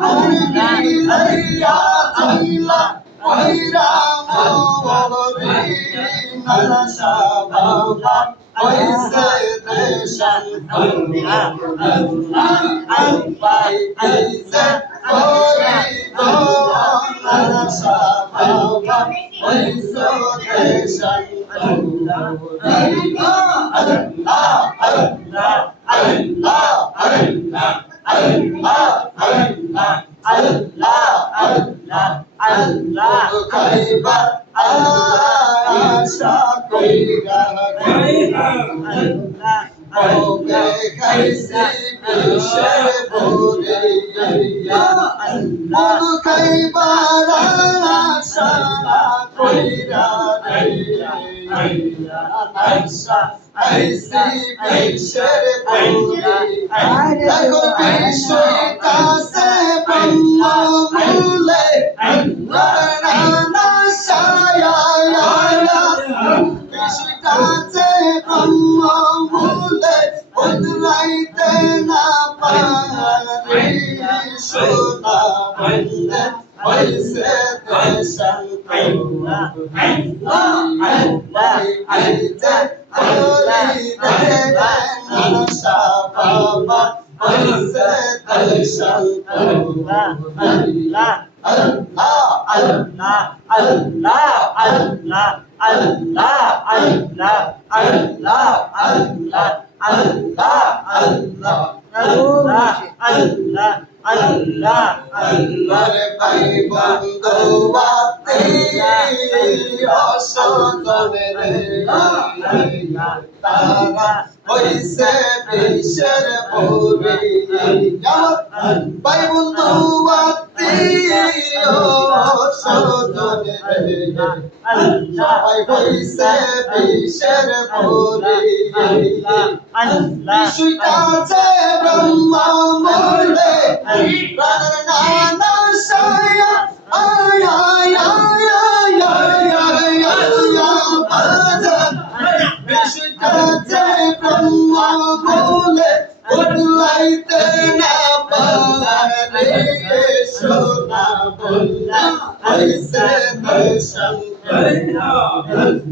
মুরগিলাইয়া চাইলা কইরা মোরে নাশা বাবা কইছে দেশান আল্লাহ কইছে করি গো নাশা বাবা কইছে দেশান আল্লাহ আল্লাহ আল্লাহ আল্লাহ আল্লাহ আল্লাহ আল্লাহ আল্লাহ খাইবার আশা কইরা আল্লাহ ওকে খাইছি বিষে ভরে আল্লাহ খাইবার আশা কইরা আশা আইসি বিষে ভরে দেখো বিষয় কাছে ব্রহ্ম মূলে নানা সায়া বিষয় কাছে ব্রহ্ম মূলে বদলাইতে না পারে সোনা বন্দে হইছে দেশান আইতে করি রে নাশা বাবা হইছে দেশান আল্লাহ আল্লাহ আল্লাহ আল্লাহ আল্লাহ আল্লাহ আল্লাহ আল্লাহ আল্লাহ আল্লাহ আল্লাহ আল্লাহ আল্লাহ আল্লাহ আল্লাহ রে ভাই বন্ধু অসজনে রে তারা হইছে বিষের ভরে ভাই বন্ধু অসজনে রে সবাই হইছে বিষের ভরে বিষয়টা আছে ব্রহ্ম মূলে প্রাণের নানা সায়া আয়া বিষয়টা আছে ব্রহ্ম মূলে বদলাইতে না পারে সোনা বন্যা হইছে দেশান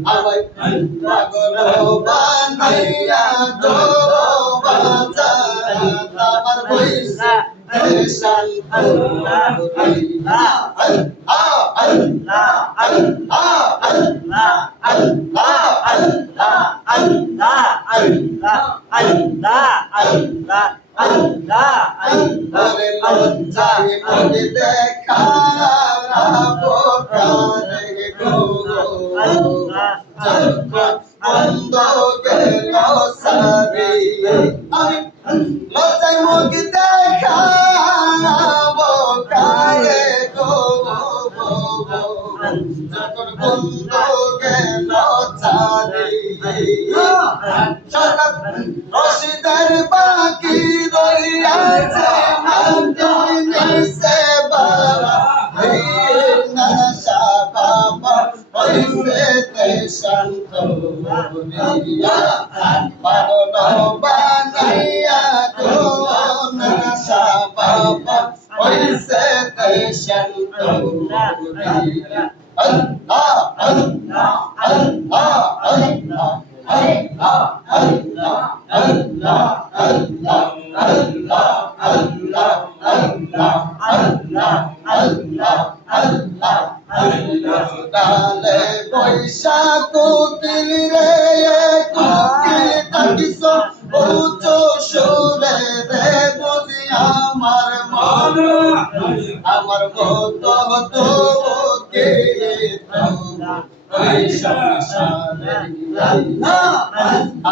আবাই পাগল বানাইয়া গো বাজার আমার হইছে দেশান আল্লাহ আল্লাহ আল্লাহ আল্লাহ আল্লাহ আল্লাহ আল্লাহ আল্লাহ আল্লাহ আল্লাহ আল্লাহ আল্লাহ আল্লাহ লজ্জায় মনে দেখা বোকারে গো বন্ধ গেল সারি আমি লজ্জায় মুখে দেখা বোকারে গো যখন বন্ধ গেল সারি রশিদের বাকি রইয়াছে মাটির সে বাবা নাশা বাবা হইছে দেশান করিয়া পাগল বানাইয়া গো নাশা বাবা হইছে দেশান করিয়া আল্লাহ আল্লাহ আল্লাহ আল্লাহ আল্লাহ আল্লাহ আল্লাহ আল্লাহ আল্লাহ আল্লাহ আল্লাহ আল্লাহ আল্লাহ আল্লাহ আল্লাহ তালে বৈশাখ কোকিল রে কোকিল ডাকিস উচ্চ সুরে রে বুঝি আমার মন আমার মত তো কে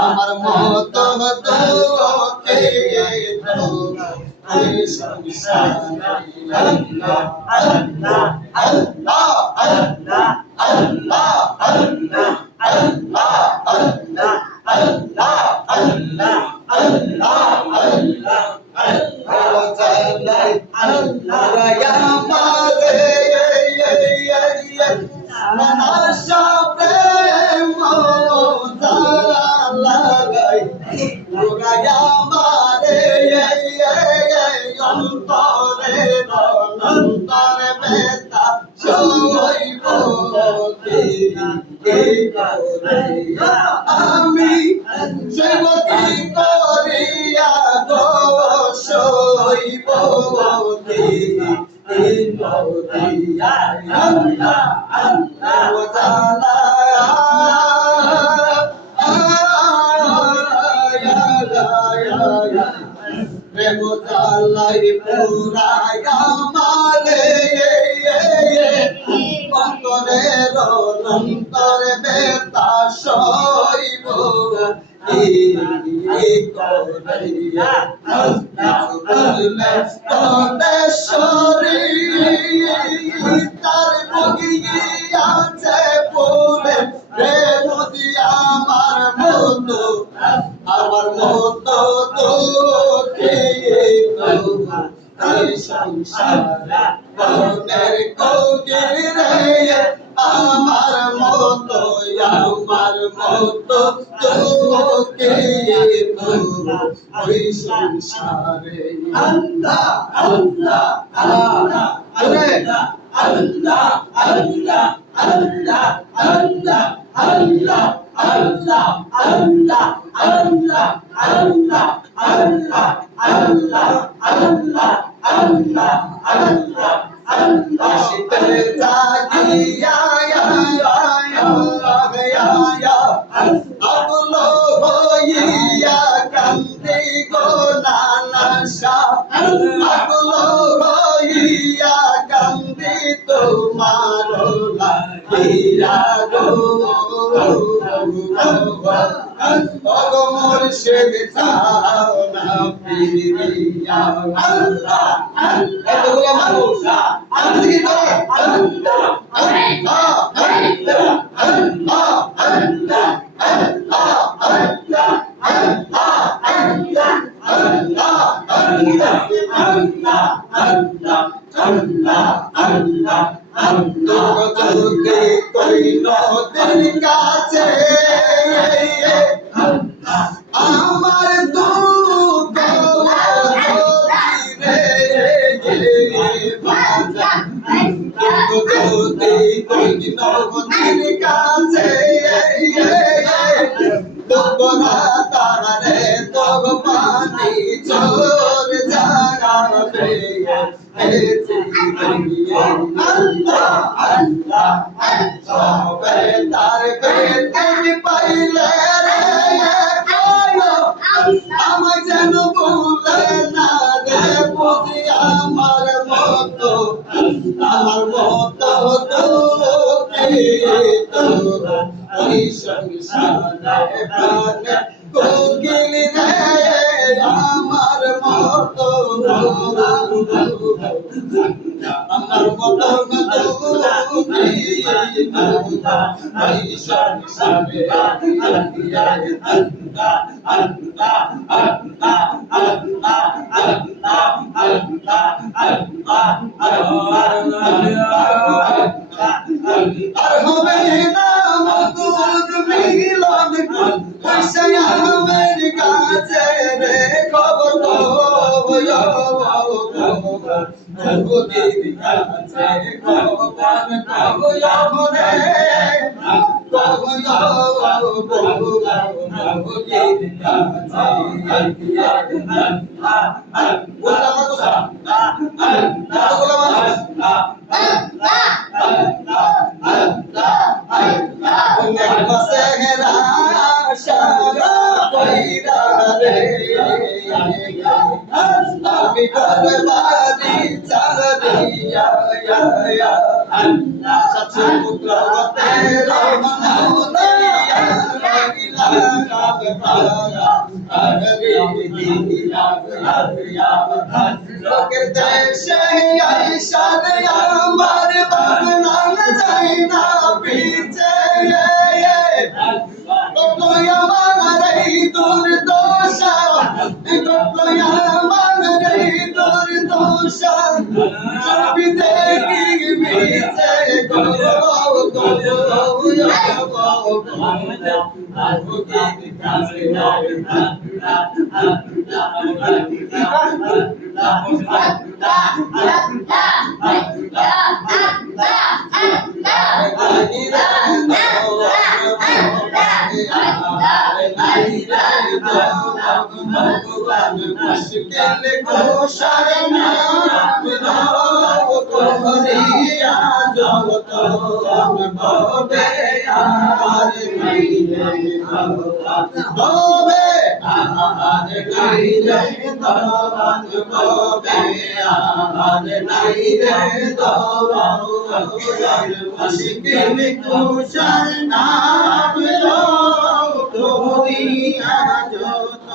আমার মত কে আল্লাহ আল্লাহ আল্লাহ আল্লাহ আল্লাহ আল্লাহ আল্লাহ আল্লাহ আল্লাহ আল্লাহ আল্লাহ আল্লাহ আল্লাহ আল্লাহ মারে নাশা প্রেম তারা লাগাই মারে অন্তরে বেতা সইব আমি সইব কি করিয়া গো সইব প্রেমজালাই পুরায়া মালে অন্তরের অন্তরে বেতা সইব কন্দেশ্বরী তার বগিয়াছে ফুলে প্রেম দিয়া আমার মতো তোকে সংসার বনের কোকিলে আমার মতো তোকে ওই সংসারে আল্লাহ আল্লাহ আল্লাহ আল্লাহ আল্লাহ আল্লাহ আল্লাহ আল্লাহ আল্লাহ আল্লাহ আল্লাহ আল্লাহ আল্লাহ আল্লাহ আল্লাহ আল্লাহ আল্লাহ আল্লাহ আল্লাহ শীতল জাগিয়া আগুলো হইয়া কান্দি গো নানাশা আগুলো হইয়া কান্দি তোমার লাগিয়া গো মুর্শিদ চাও না ফিরিয়া আল্লাহ এতগুলো মানুষ আমি কি করে আল্লাহ আল্লাহ আল্লাহ আল্লাহ আল্লাহ আল্লাহ আল্লাহ আল্লাহ আল্লাহ আল্লাহ আল্লাহ আল্লাহ আল্লাহ আল্লাহ আল্লাহ আল্লাহ তোকে কই নদীর কাছে আমার দুঃখ তোকে কই নদীর কাছে তারে তো পানি চোর জাগাবে আল্লাহ আল্লাহ সবে তার বেতে পাইলে রে আমায় যেন বলে না রে বুঝি আমার মতো তোকে ওই সংসারে প্রাণে কোকিল রে আমার মতো ওই সংসারে আর হবে না মকুদ মিলন পয়সা আমার কাছে রে খবর নবীর কাছে খবর রে লোকের দেশে আইসারে আমার বাগনান যাই না পিছে কতই আমার এই দুর্দশা কতই আমার এই দুর্দশা ছবি দেখি পিছে মুশকিল কুশার নাম লও করিয়া যত ভবে আর গাইলে ভবে আর গাইলে দবান ভবে আর গাইলে দবান মুশকিল কুশার নাম লও করিয়া যত